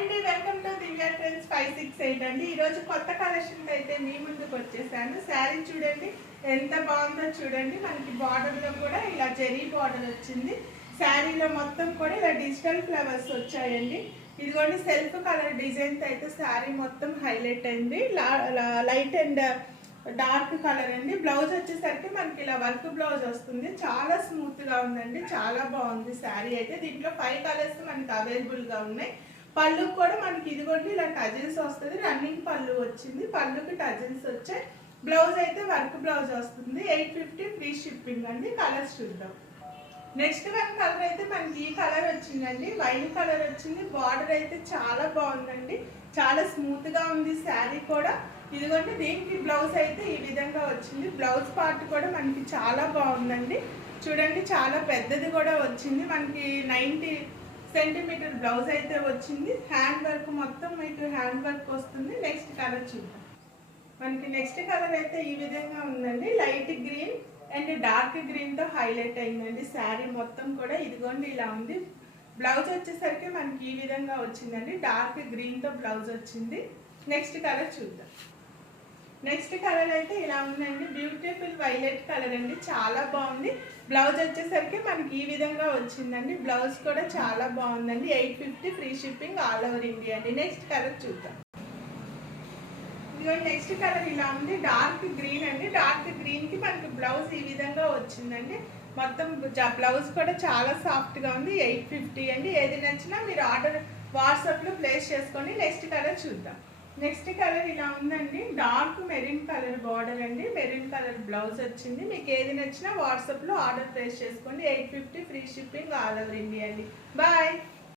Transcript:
అండి welcome to Divya trends 568 అండి. ఈరోజు కొత్త కలెక్షన్ అయితే మీ ముందుకు వచ్చేసాను. శారీ చూడండి ఎంత బాగుందో చూడండి. మనకి బార్డర్లో కూడా ఇలా జెరీ బార్డర్ వచ్చింది. శారీలో మొత్తం కూడా ఇలా డిజిటల్ ఫ్లవర్స్ వచ్చాయండి. ఇదిగోండి సెల్ఫ్ కలర్ డిజైన్ అయితే శారీ మొత్తం హైలైట్ అయింది. లైట్ అండ్ డార్క్ కలర్ అండి. బ్లౌజ్ వచ్చేసరికి మనకి ఇలా వర్క్ బ్లౌజ్ వస్తుంది. చాలా స్మూత్ గా ఉందండి, చాలా బాగుంది శారీ అయితే. దీంట్లో 5 కలర్స్ మనకి అవైలబుల్ గా ఉన్నాయి. పళ్ళు కూడా మనకి ఇదిగోండి ఇలా టజిల్స్ వస్తుంది. రన్నింగ్ పళ్ళు వచ్చింది, పళ్ళుకి టజిల్స్ వచ్చాయి. బ్లౌజ్ అయితే వర్క్ బ్లౌజ్ వస్తుంది. 850 ఫ్రీ షిప్పింగ్ అండి. కలర్స్ చూద్దాం. నెక్స్ట్ వన్ కలర్ అయితే మనకి ఈ కలర్ వచ్చిందండి, వైన్ కలర్ వచ్చింది. బార్డర్ అయితే చాలా బాగుందండి, చాలా స్మూత్ గా ఉంది శారీ కూడా. ఇదిగోండి దీనికి బ్లౌజ్ అయితే ఈ విధంగా వచ్చింది. బ్లౌజ్ పార్ట్ కూడా మనకి చాలా బాగుందండి. చూడండి చాలా పెద్దది కూడా వచ్చింది. మనకి 90 సెంటీమీటర్ బ్లౌజ్ అయితే వచ్చింది. హ్యాండ్ వర్క్ మొత్తం మీకు హ్యాండ్ వర్క్ వస్తుంది. నెక్స్ట్ కలర్ చూద్దాం. మనకి నెక్స్ట్ కలర్ అయితే ఈ విధంగా ఉందండి. Light green and dark green తో హైలైట్ అయిందండి శారీ మొత్తం కూడా. ఇదిగోండి ఇలా ఉంది. బ్లౌజ్ వచ్చేసరికి మనకి ఈ విధంగా వచ్చిందండి. డార్క్ గ్రీన్ తో బ్లౌజ్ వచ్చింది. నెక్స్ట్ కలర్ చూద్దాం. నెక్స్ట్ కలర్ అయితే ఇలా ఉందండి. బ్యూటిఫుల్ వైలెట్ కలర్ అండి, చాలా బాగుంది. బ్లౌజ్ వచ్చేసరికి మనకి ఈ విధంగా వచ్చిందండి. బ్లౌజ్ కూడా చాలా బాగుందండి. 850 free shipping all over India అండి. నెక్స్ట్ కలర్ చూద్దాం. ఇదిగోండి నెక్స్ట్ కలర్ ఇలా ఉంది. డార్క్ గ్రీన్ అండి. డార్క్ గ్రీన్ కి మనకి బ్లౌజ్ ఈ విధంగా వచ్చిందండి. మొత్తం బ్లౌజ్ కూడా చాలా సాఫ్ట్ గా ఉంది. 850 అండి. ఏది నచ్చినా మీరు ఆర్డర్ వాట్సాప్ లో ప్లేస్ చేసుకొని. నెక్స్ట్ కలర్ చూద్దాం. నెక్స్ట్ కలర్ ఇలా ఉందండి. డార్క్ మెరూన్ కలర్ బార్డర్ అండి, మెరూన్ కలర్ బ్లౌజ్ వచ్చింది. మీకు ఏది నచ్చినా వాట్సాప్ లో ఆర్డర్ ప్లేస్ చేసుకోండి. 850 free shipping all over India అండి. బాయ్.